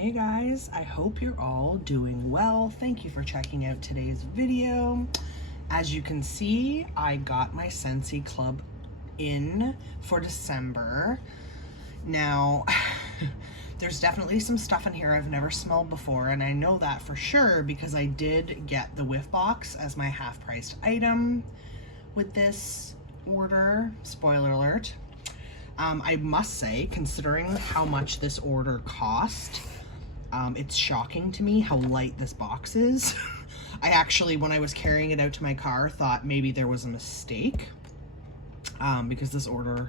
Hey guys, I hope you're all doing well. Thank you for checking out today's video. As you can see, I got my Scentsy Club in for December. Now, there's definitely some stuff in here I've never smelled before, and I know that for sure because I did get the Whiff Box as my half-priced item with this order. Spoiler alert. I must say, considering how much this order cost, it's shocking to me how light this box is. I actually, when I was carrying it out to my car, thought maybe there was a mistake because this order,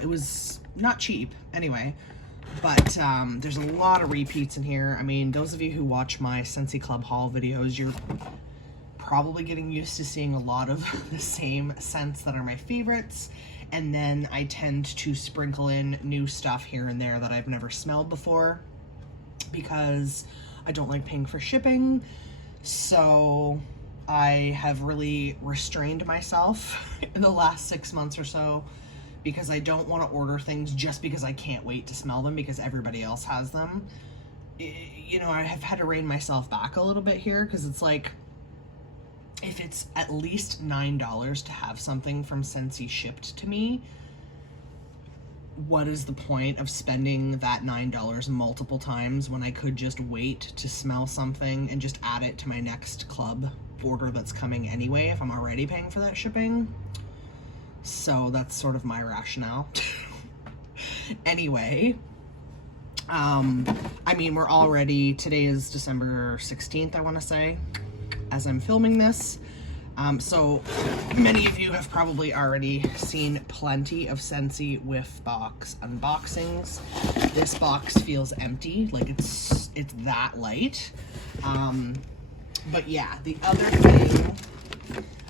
it was not cheap anyway, but there's a lot of repeats in here. I mean, those of you who watch my Scentsy Club haul videos, you're probably getting used to seeing a lot of the same scents that are my favorites, and then I tend to sprinkle in new stuff here and there that I've never smelled before because I don't like paying for shipping. So I have really restrained myself in the last 6 months or so because I don't want to order things just because I can't wait to smell them because everybody else has them. You know, I have had to rein myself back a little bit here because it's like, if it's at least $9 to have something from Scentsy shipped to me, what is the point of spending that $9 multiple times when I could just wait to smell something and just add it to my next club order that's coming anyway if I'm already paying for that shipping? So that's sort of my rationale. Anyway, I mean, we're already, today is December 16th, I want to say, as I'm filming this. So many of you have probably already seen plenty of Scentsy Whiff Box unboxings. This box feels empty, like it's that light. But yeah, the other thing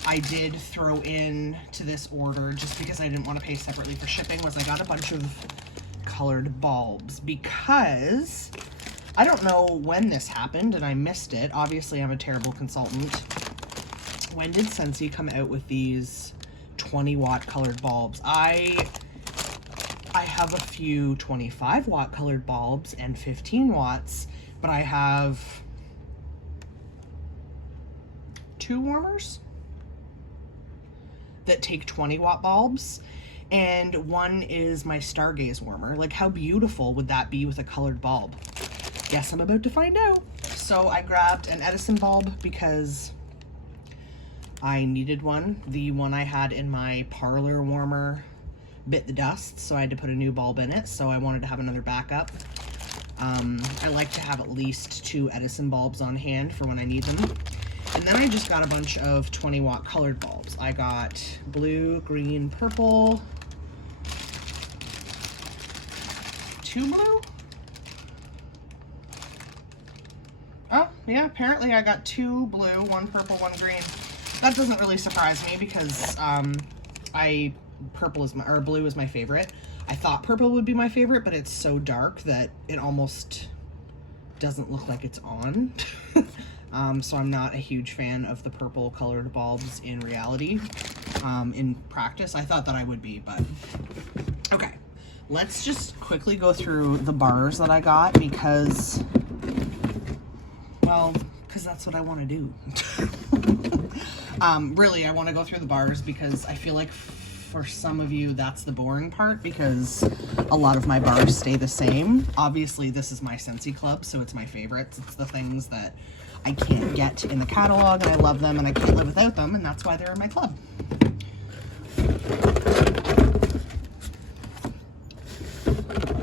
I did throw in to this order, just because I didn't want to pay separately for shipping, was I got a bunch of colored bulbs because I don't know when this happened and I missed it. Obviously, I'm a terrible consultant. When did Scentsy come out with these 20-watt colored bulbs? I have a few 25-watt colored bulbs and 15 watts, but I have 2 warmers that take 20-watt bulbs, and one is my Stargaze warmer. Like, how beautiful would that be with a colored bulb? Guess I'm about to find out. So I grabbed an Edison bulb because I needed one. The one I had in my parlor warmer bit the dust, so I had to put a new bulb in it, so I wanted to have another backup. I like to have at least 2 Edison bulbs on hand for when I need them. And then I just got a bunch of 20-watt colored bulbs. I got blue, green, purple, 2 blue? Oh, yeah, apparently I got 2 blue, 1 purple, 1 green. That doesn't really surprise me because blue is my favorite. I thought purple would be my favorite, but it's so dark that it almost doesn't look like it's on. So I'm not a huge fan of the purple colored bulbs in reality. In practice, I thought that I would be, but okay. Let's just quickly go through the bars that I got because, well, because that's what I want to do. Really, I want to go through the bars because I feel like for some of you, that's the boring part because a lot of my bars stay the same. Obviously, this is my Scentsy Club, so it's my favorites. It's the things that I can't get in the catalog, and I love them, and I can't live without them, and that's why they're in my club.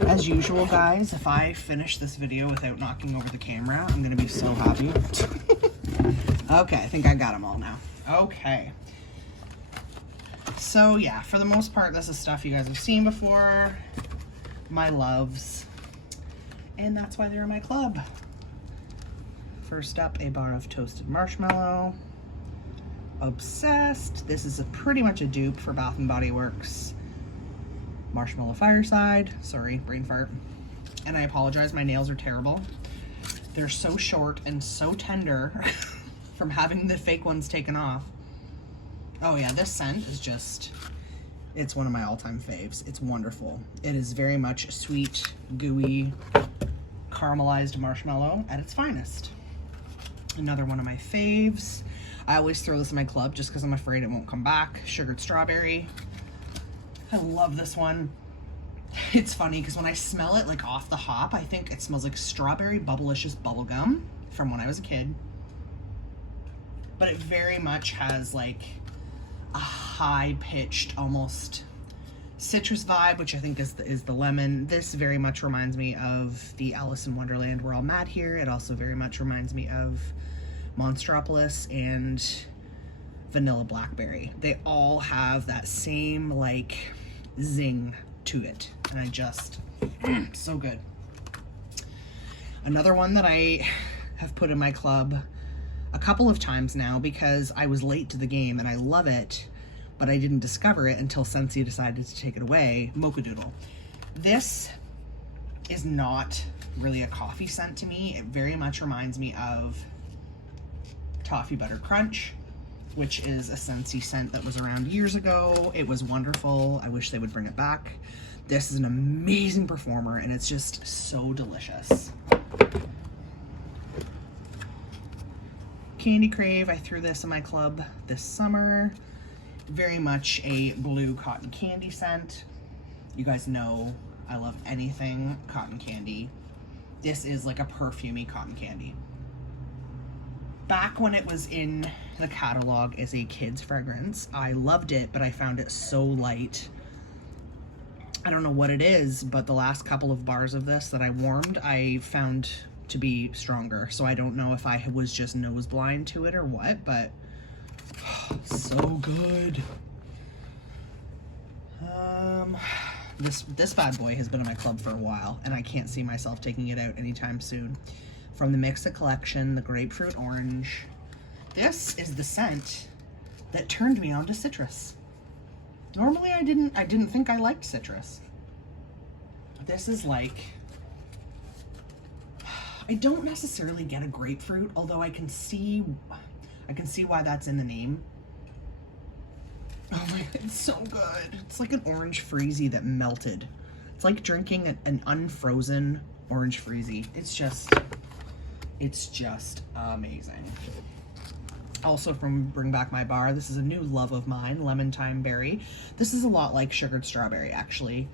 As usual, guys, if I finish this video without knocking over the camera, I'm going to be so happy. Okay, I think I got them all now. Okay. So, yeah, for the most part, this is stuff you guys have seen before. My loves. And that's why they're in my club. First up, a bar of toasted marshmallow. Obsessed. This is pretty much a dupe for Bath & Body Works Marshmallow Fireside. Sorry, brain fart. And I apologize, my nails are terrible. They're so short and so tender from having the fake ones taken off. Oh yeah, this scent is just, it's one of my all-time faves. It's wonderful. It is very much sweet, gooey, caramelized marshmallow at its finest. Another one of my faves. I always throw this in my club just because I'm afraid it won't come back. Sugared strawberry. I love this one. It's funny because when I smell it like off the hop, I think it smells like strawberry bubblicious bubblegum from when I was a kid. But it very much has like a high-pitched, almost citrus vibe, which I think is the lemon. This very much reminds me of the Alice in Wonderland We're All Mad Here. It also very much reminds me of Monstropolis and Vanilla Blackberry. They all have that same like zing to it, and I just so good. Another one that I have put in my club a couple of times now because I was late to the game and I love it, but I didn't discover it until Scentsy decided to take it away. Mocha Doodle. This is not really a coffee scent to me. It very much reminds me of Toffee Butter Crunch, which is a Scentsy scent that was around years ago. It was wonderful. I wish they would bring it back. This is an amazing performer and it's just so delicious. Candy Crave, I threw this in my club this summer. Very much a blue cotton candy scent. You guys know I love anything cotton candy. This is like a perfumey cotton candy. Back when it was in the catalog as a kid's fragrance, I loved it, but I found it so light. I don't know what it is, but the last couple of bars of this that I warmed, I found to be stronger. So I don't know if I was just nose blind to it or what, but so good. This bad boy has been in my club for a while, and I can't see myself taking it out anytime soon. From the Mixa collection, the Grapefruit Orange. This is the scent that turned me on to citrus. Normally I didn't think I liked citrus. This is like, I don't necessarily get a grapefruit, although I can see why that's in the name. Oh my god, it's so good. It's like an orange freezy that melted. It's like drinking an unfrozen orange freezy. It's just amazing. Also from Bring Back My Bar, this is a new love of mine, Lemon Thyme Berry. This is a lot like Sugared Strawberry, actually.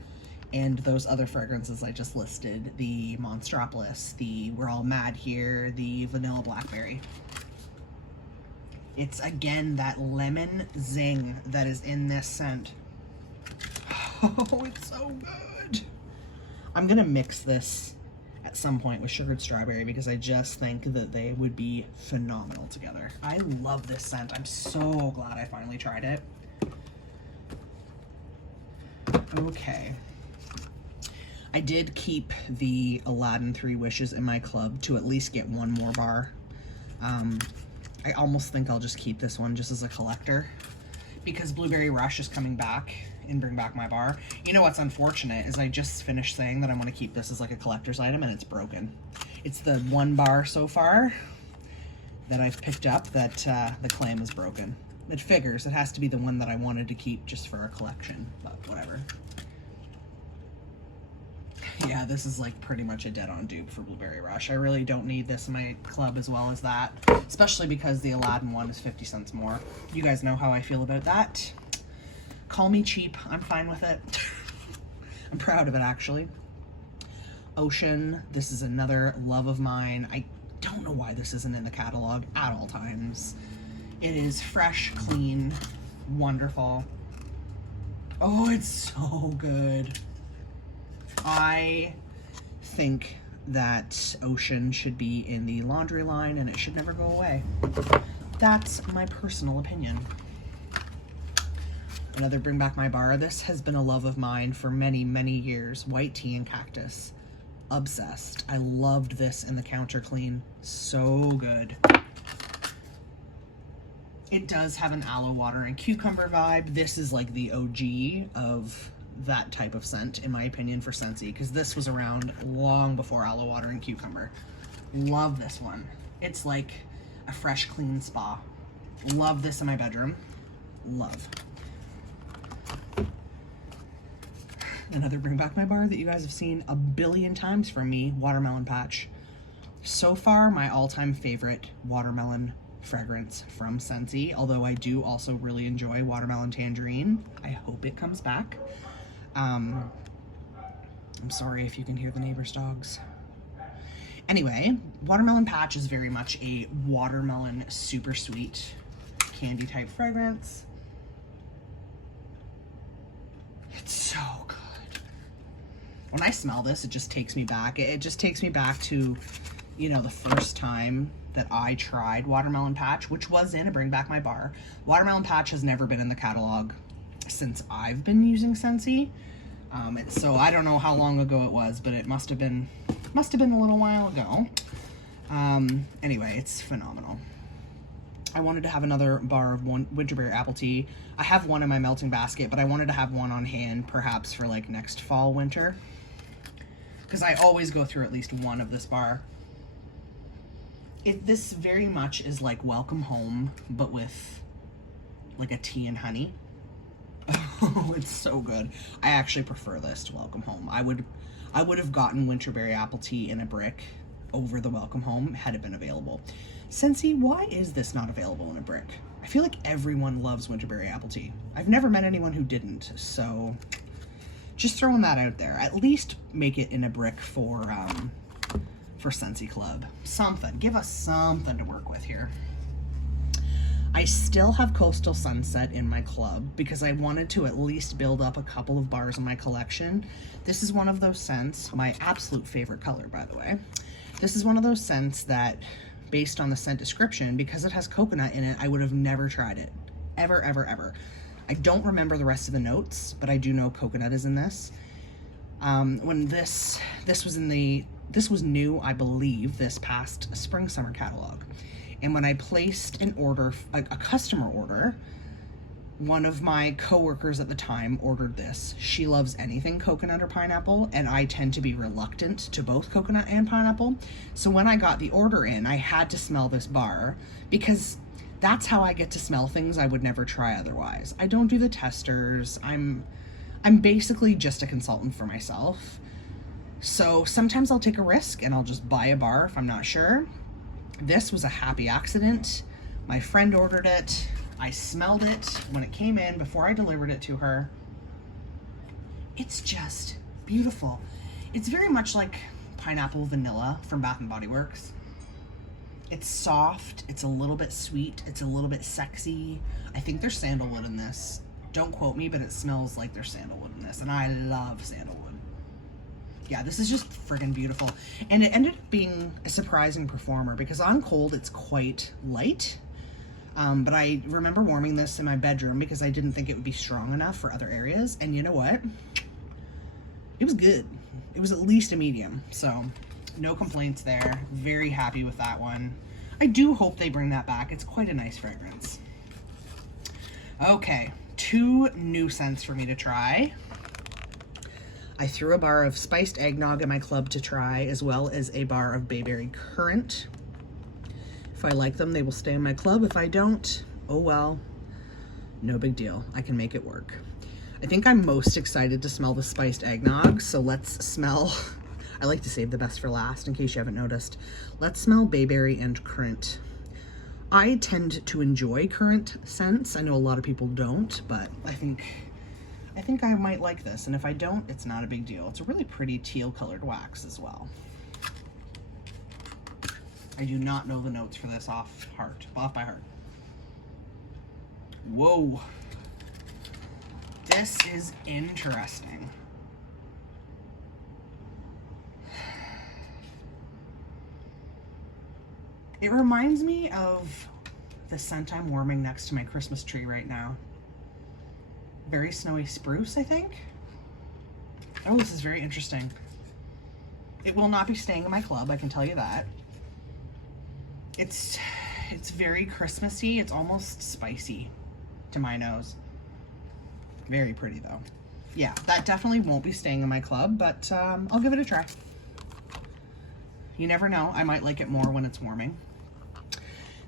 And those other fragrances I just listed, the Monstropolis, the We're All Mad Here, the Vanilla Blackberry. It's, again, that lemon zing that is in this scent. Oh, it's so good. I'm gonna mix this at some point with Sugared Strawberry because I just think that they would be phenomenal together. I love this scent. I'm so glad I finally tried it. Okay. I did keep the Aladdin 3 Wishes in my club to at least get one more bar. I almost think I'll just keep this one just as a collector because Blueberry Rush is coming back in Bring Back My Bar. You know what's unfortunate is I just finished saying that I want to keep this as like a collector's item and it's broken. It's the one bar so far that I've picked up that the claim is broken. It figures. It has to be the one that I wanted to keep just for a collection, but whatever. Yeah, this is like pretty much a dead-on dupe for Blueberry Rush. I really don't need this in my club as well as that, especially because the Aladdin one is 50 cents more. You guys know how I feel about that. Call me cheap. I'm fine with it. I'm proud of it, actually. Ocean. This is another love of mine. I don't know why this isn't in the catalog at all times. It is fresh, clean, wonderful. Oh, it's so good. I think that Ocean should be in the laundry line and it should never go away. That's my personal opinion. Another Bring Back My Bar. This has been a love of mine for many, many years. White Tea and Cactus. Obsessed. I loved this in the Counter Clean. So good. It does have an aloe water and cucumber vibe. This is like the OG of that type of scent, in my opinion, for Scentsy, because this was around long before aloe water and cucumber. Love this one. It's like a fresh, clean spa. Love this in my bedroom. Love. Another Bring Back My Bar that you guys have seen a billion times from me, Watermelon Patch. So far, my all-time favorite watermelon fragrance from Scentsy, although I do also really enjoy Watermelon Tangerine. I hope it comes back. I'm sorry if you can hear the neighbor's dogs. Anyway, Watermelon Patch is very much a watermelon super sweet candy type fragrance. It's so good. When I smell this, it just takes me back. It just takes me back to, you know, the first time that I tried Watermelon Patch, which was in a Bring Back My Bar. Watermelon Patch has never been in the catalog since I've been using Scentsy. So I don't know how long ago it was, but it must have been a little while ago. Anyway, it's phenomenal. I wanted to have another bar of winterberry apple tea. I have one in my melting basket, but I wanted to have one on hand perhaps for like next fall, winter. Because I always go through at least one of this bar. This very much is like Welcome Home, but with like a tea and honey. Oh, it's so good. I actually prefer this to Welcome Home. I would have gotten winterberry apple tea in a brick over the Welcome Home had it been available. Scentsy, why is this not available in a brick? I feel like everyone loves winterberry apple tea. I've never met anyone who didn't, so just throwing that out there. At least make it in a brick for Scentsy Club. Something. Give us something to work with here. I still have Coastal Sunset in my club because I wanted to at least build up a couple of bars in my collection. This is one of those scents, my absolute favorite color, by the way. This is one of those scents that, based on the scent description, because it has coconut in it, I would have never tried it. Ever, ever, ever. I don't remember the rest of the notes, but I do know coconut is in this. When this was new, I believe, this past spring-summer catalog. And when I placed an order, a customer order, one of my coworkers at the time ordered this. She loves anything coconut or pineapple, and I tend to be reluctant to both coconut and pineapple. So when I got the order in, I had to smell this bar because that's how I get to smell things I would never try otherwise. I don't do the testers. I'm basically just a consultant for myself. So sometimes I'll take a risk and I'll just buy a bar if I'm not sure. This was a happy accident. My friend ordered it. I smelled it when it came in before I delivered it to her. It's just beautiful. It's very much like pineapple vanilla from Bath & Body Works. It's soft, it's a little bit sweet, it's a little bit sexy. I think there's sandalwood in this. Don't quote me, but it smells like there's sandalwood in this, and I love sandalwood. Yeah, this is just friggin' beautiful. And it ended up being a surprising performer because on cold it's quite light. But I remember warming this in my bedroom because I didn't think it would be strong enough for other areas. And you know what? It was good. It was at least a medium. So no complaints there. Very happy with that one. I do hope they bring that back. It's quite a nice fragrance. Okay, 2 new scents for me to try. I threw a bar of spiced eggnog in my club to try, as well as a bar of bayberry currant. If I like them, they will stay in my club. If I don't, oh well, no big deal. I can make it work. I think I'm most excited to smell the spiced eggnog, so let's smell, I like to save the best for last in case you haven't noticed. Let's smell bayberry and currant. I tend to enjoy currant scents. I know a lot of people don't, but I think I might like this, and if I don't, it's not a big deal. It's a really pretty teal colored wax as well. I do not know the notes for this off by heart. Whoa. This is interesting. It reminds me of the scent I'm warming next to my Christmas tree right now. Very snowy spruce, I think. Oh, this is very interesting. It will not be staying in my club, I can tell you that. It's very Christmassy. It's almost spicy to my nose. Very pretty though. Yeah, that definitely won't be staying in my club, but I'll give it a try. You never know, I might like it more when it's warming.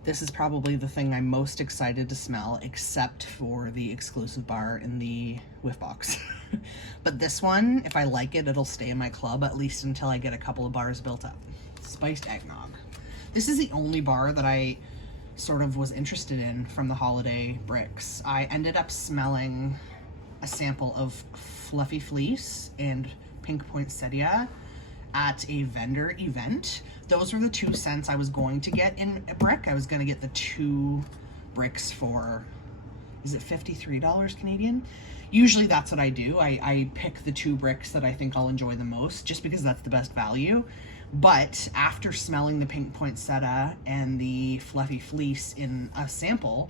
This is probably the thing I'm most excited to smell, except for the exclusive bar in the Whiff Box. But this one, if I like it, it'll stay in my club at least until I get a couple of bars built up. Spiced eggnog. This is the only bar that I sort of was interested in from the holiday bricks. I ended up smelling a sample of Fluffy Fleece and Pink Poinsettia at a vendor event. Those were the two scents I was going to get in a brick. I was going to get the 2 bricks for, is it $53 Canadian? Usually that's what I do. I pick the 2 bricks that I think I'll enjoy the most, just because that's the best value. But after smelling the Pink Poinsettia and the Fluffy Fleece in a sample,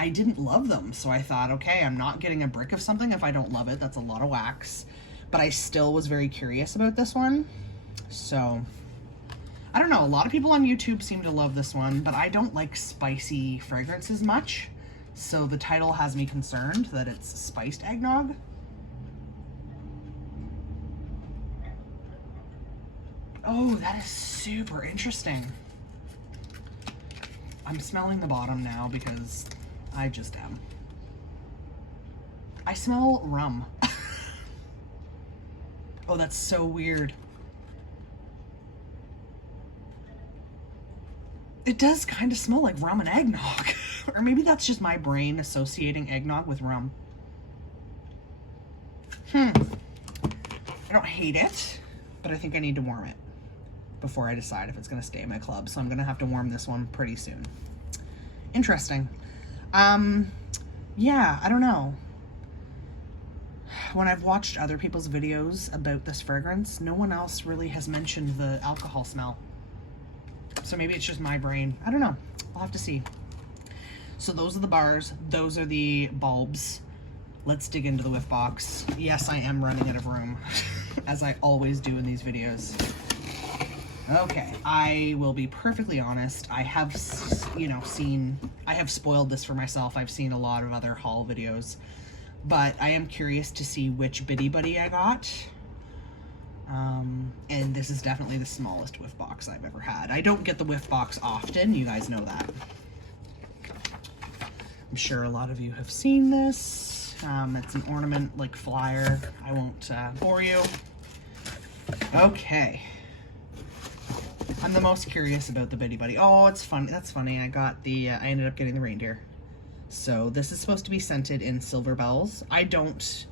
I didn't love them. So I thought, okay, I'm not getting a brick of something if I don't love it. That's a lot of wax. But I still was very curious about this one. So I don't know, a lot of people on YouTube seem to love this one, but I don't like spicy fragrances much. So the title has me concerned that it's spiced eggnog. Oh, that is super interesting. I'm smelling the bottom now because I just am. I smell rum. Oh, that's so weird. It does kind of smell like rum and eggnog. Or maybe that's just my brain associating eggnog with rum. I don't hate it, but I think I need to warm it before I decide if it's going to stay in my club. So I'm going to have to warm this one pretty soon. Interesting. Yeah, I don't know. When I've watched other people's videos about this fragrance, no one else really has mentioned the alcohol smell. So maybe it's just my brain. I don't know. I'll have to see. So those are the bars. Those are the bulbs. Let's dig into the Whiff Box. Yes, I am running out of room, as I always do in these videos. Okay, I will be perfectly honest. I have, I have spoiled this for myself. I've seen a lot of other haul videos, but I am curious to see which Bitty Buddy I got. And this is definitely the smallest Whiff Box I've ever had. I don't get the Whiff Box often, you guys know that. I'm sure a lot of you have seen this. It's an ornament like flyer. I won't bore you. Okay. I'm the most curious about the Bitty Buddy. Oh, it's funny. That's funny. I got the, I ended up getting the reindeer. So this is supposed to be scented in Silver Bells. I don't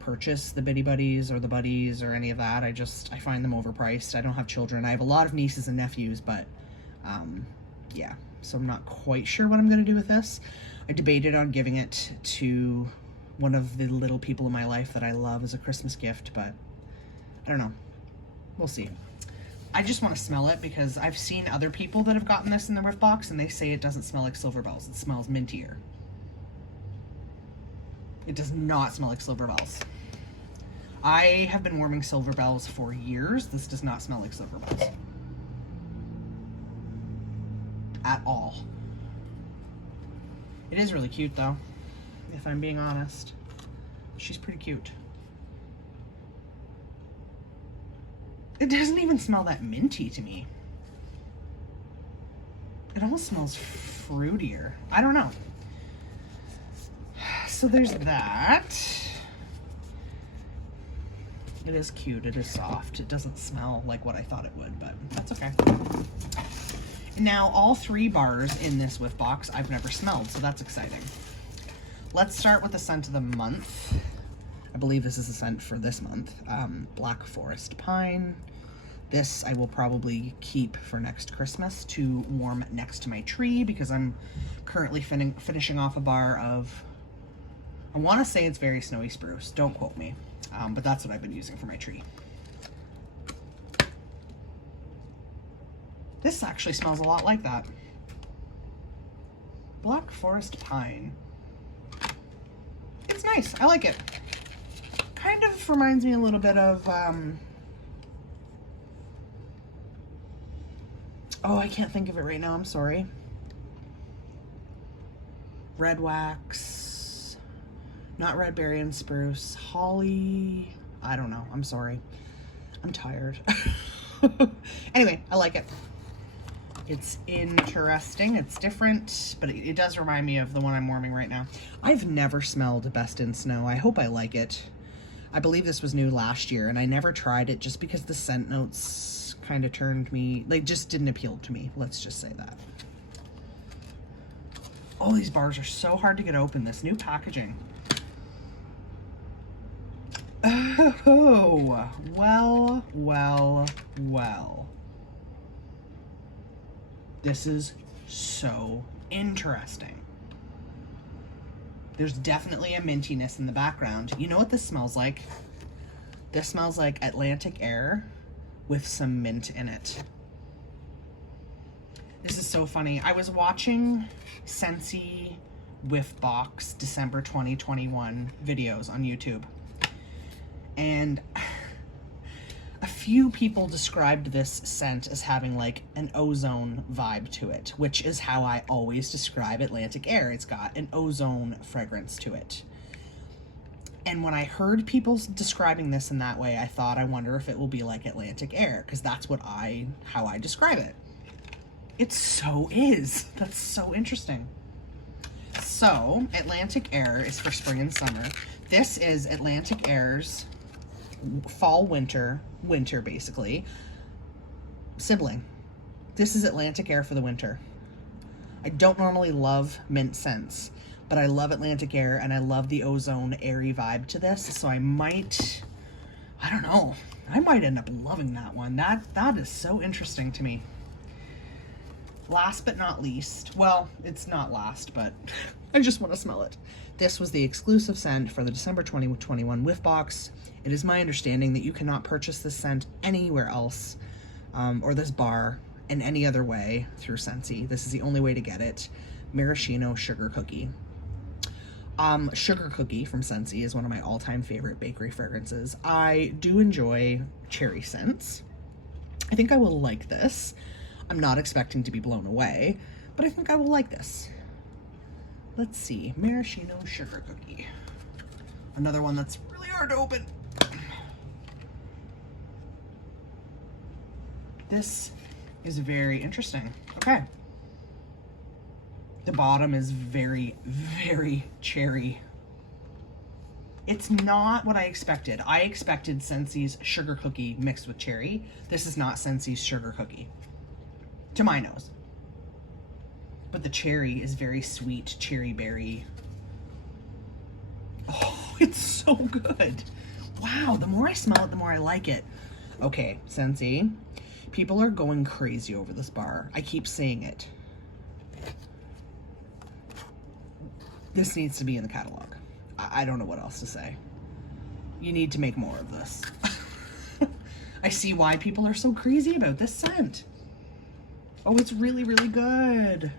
purchase the Bitty Buddies or the Buddies or any of that. I find them overpriced. I don't have children. I have a lot of nieces and nephews, but yeah, so I'm not quite sure what I'm going to do with this. I debated on giving it to one of the little people in my life that I love as a Christmas gift, but I don't know. We'll see. I just want to smell it because I've seen other people that have gotten this in the Whiff Box and they say it doesn't smell like Silver Bells. It smells mintier. It does not smell like Silver Bells. I have been warming Silver Bells for years. This does not smell like Silver Bells. At all. It is really cute though, if I'm being honest. She's pretty cute. It doesn't even smell that minty to me. It almost smells fruitier. I don't know. So there's that. It is cute. It is soft. It doesn't smell like what I thought it would, but that's okay. Now, all 3 bars in this Whiff Box I've never smelled, so that's exciting. Let's start with the scent of the month. I believe this is the scent for this month. Black Forest Pine. This I will probably keep for next Christmas to warm next to my tree because I'm currently finishing off a bar of, I want to say it's Very Snowy Spruce. Don't quote me. But that's what I've been using for my tree. This actually smells a lot like that. Black Forest Pine. It's nice. I like it. Kind of reminds me a little bit of, oh, I can't think of it right now. I'm sorry. Red Wax. Not Red Berry and Spruce. Holly. I don't know. I'm sorry. I'm tired. Anyway, I like it. It's interesting. It's different, but it does remind me of the one I'm warming right now. I've never smelled Best in Snow. I hope I like it. I believe this was new last year, and I never tried it just because the scent notes kind of turned me, like, just didn't appeal to me. Let's just say that. Oh, these bars are so hard to get open. This new packaging. Oh, well, well, well. This is so interesting. There's definitely a mintiness in the background. You know what this smells like? This smells like Atlantic air with some mint in it. This is so funny. I was watching Scentsy Whiff Box December 2021 videos on YouTube. And a few people described this scent as having like an ozone vibe to it, which is how I always describe Atlantic air. It's got an ozone fragrance to it. And when I heard people describing this in that way, I thought, I wonder if it will be like Atlantic air, because that's how I describe it. It so is. That's so interesting. So Atlantic air is for spring and summer. This is Atlantic air's fall, winter basically sibling. This is Atlantic air for the winter. I don't normally love mint scents, but I love Atlantic air and I love the ozone airy vibe to this. So I might end up loving that one. That is so interesting to me. Last but not least, well, it's not last, but I just want to smell it. This was the exclusive scent for the December 2021 Whiff Box. It is my understanding that you cannot purchase this scent anywhere else, or this bar in any other way through Scentsy. This is the only way to get it. Maraschino Sugar Cookie. Sugar Cookie from Scentsy is one of my all-time favorite bakery fragrances. I do enjoy cherry scents. I think I will like this. I'm not expecting to be blown away, but I think I will like this. Let's see, Maraschino Sugar Cookie. Another one that's really hard to open. This is very interesting. Okay. The bottom is very, very cherry. It's not what I expected. I expected Scentsy's Sugar Cookie mixed with cherry. This is not Scentsy's Sugar Cookie, to my nose. But the cherry is very sweet, cherry berry. Oh, it's so good. Wow, the more I smell it, the more I like it. Okay, Scentsy, people are going crazy over this bar. I keep saying it. This needs to be in the catalog. I don't know what else to say. You need to make more of this. I see why people are so crazy about this scent. Oh, it's really, really good.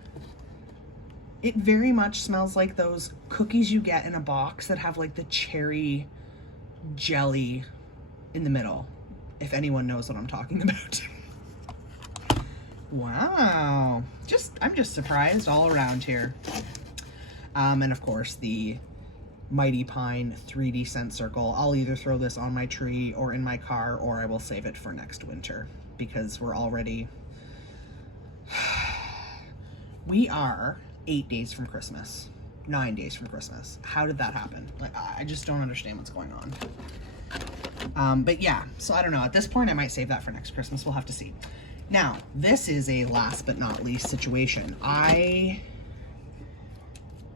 It very much smells like those cookies you get in a box that have like the cherry jelly in the middle, if anyone knows what I'm talking about. Wow. I'm just surprised all around here. And of course the Mighty Pine 3D scent circle. I'll either throw this on my tree or in my car, or I will save it for next winter, because we're already... We are 8 days from Christmas, 9 days from Christmas. How did that happen? Like, I just don't understand what's going on. But yeah, so I don't know. At this point, I might save that for next Christmas. We'll have to see. Now, this is a last but not least situation.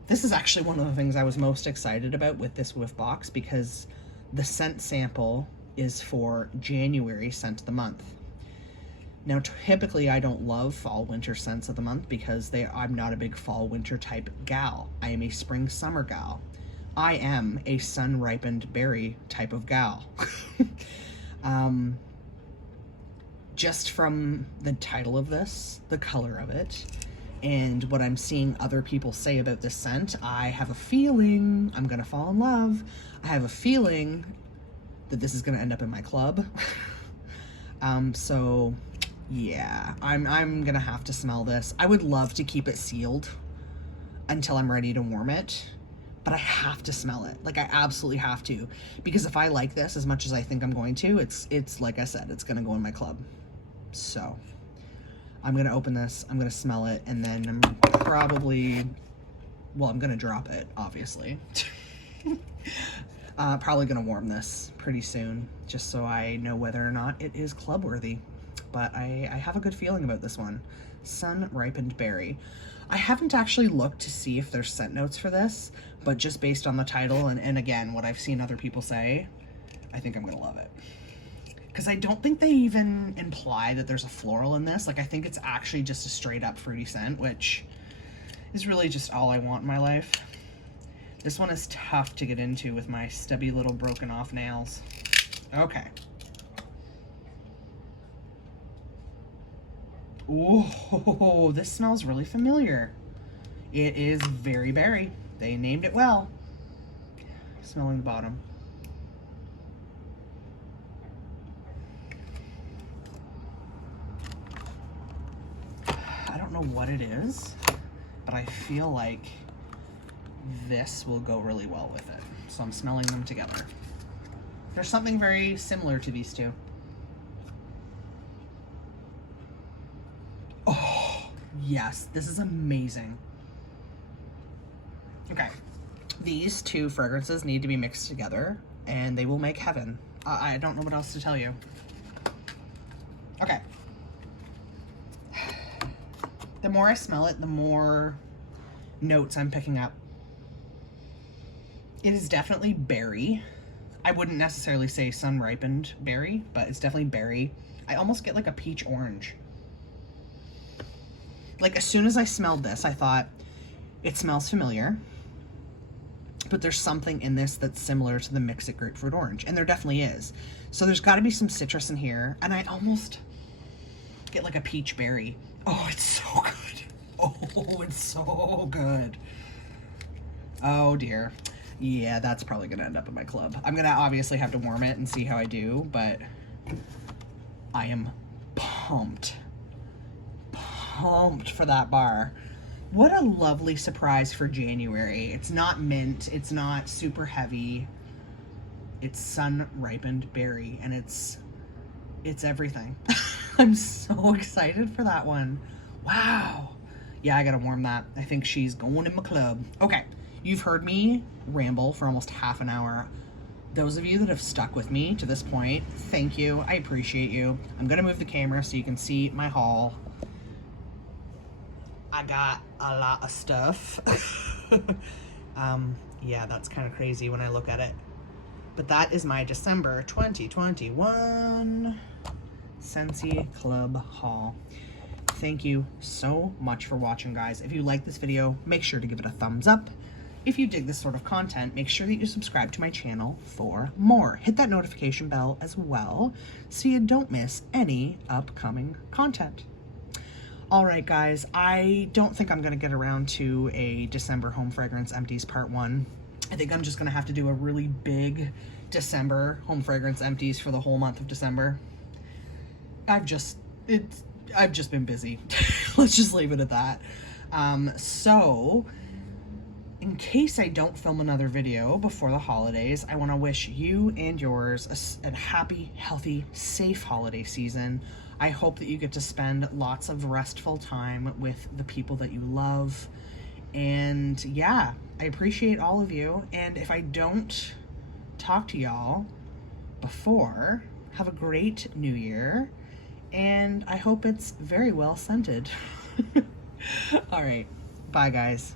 This is actually one of the things I was most excited about with this Whiff Box, because the scent sample is for January scent of the month. Now, typically I don't love fall winter scents of the month because I'm not a big fall winter type gal. I am a spring summer gal. I am a sun ripened berry type of gal. Just from the title of this, the color of it, and what I'm seeing other people say about this scent, I have a feeling I'm gonna fall in love. I have a feeling that this is gonna end up in my club. So yeah, I'm gonna have to smell this. I would love to keep it sealed until I'm ready to warm it, but I have to smell it. Like, I absolutely have to, because if I like this as much as I think I'm going to, it's like I said, it's gonna go in my club. So I'm gonna open this, I'm gonna smell it, and then I'm probably, well, I'm gonna drop it, obviously. Probably gonna warm this pretty soon, just so I know whether or not it is club worthy. But I have a good feeling about this one. Sun Ripened Berry. I haven't actually looked to see if there's scent notes for this, but just based on the title and again, what I've seen other people say, I think I'm gonna love it. Because I don't think they even imply that there's a floral in this. Like, I think it's actually just a straight up fruity scent, which is really just all I want in my life. This one is tough to get into with my stubby little broken off nails. Okay. Oh, this smells really familiar. It is very berry. They named it well. Smelling the bottom. I don't know what it is, but I feel like this will go really well with it. So I'm smelling them together. There's something very similar to these two. Oh, yes, this is amazing. Okay, these two fragrances need to be mixed together and they will make heaven. I don't know what else to tell you. Okay. The more I smell it, the more notes I'm picking up. It is definitely berry. I wouldn't necessarily say sun ripened berry, but it's definitely berry. I almost get like a peach orange. Like, as soon as I smelled this, I thought it smells familiar, but there's something in this that's similar to the Mix It Grapefruit Orange, and there definitely is. So there's got to be some citrus in here, and I almost get like a peach berry. Oh, it's so good. Oh, it's so good. Oh dear. Yeah, that's probably gonna end up in my club. I'm gonna obviously have to warm it and see how I do, but I am pumped for that bar. What a lovely surprise for January. It's not mint, it's not super heavy. It's sun ripened berry, and it's everything. I'm so excited for that one. Wow. Yeah, I gotta warm that. I think she's going in my club. Okay, you've heard me ramble for almost half an hour. Those of you that have stuck with me to this point, thank you. I appreciate you. I'm gonna move the camera so you can see my haul. I got a lot of stuff. Yeah, that's kind of crazy when I look at it. But that is my December 2021 Scentsy Club haul. Thank you so much for watching, guys. If you like this video, make sure to give it a thumbs up. If you dig this sort of content, make sure that you subscribe to my channel for more. Hit that notification bell as well so you don't miss any upcoming content. All right, guys, I don't think I'm gonna get around to a December home fragrance empties part 1. I think I'm just gonna have to do a really big December home fragrance empties for the whole month of December. I've just been busy. Let's just leave it at that. So in case I don't film another video before the holidays, I want to wish you and yours a happy, healthy, safe holiday season. I hope that you get to spend lots of restful time with the people that you love. And yeah, I appreciate all of you. And if I don't talk to y'all before, have a great new year. And I hope it's very well scented. All right. Bye, guys.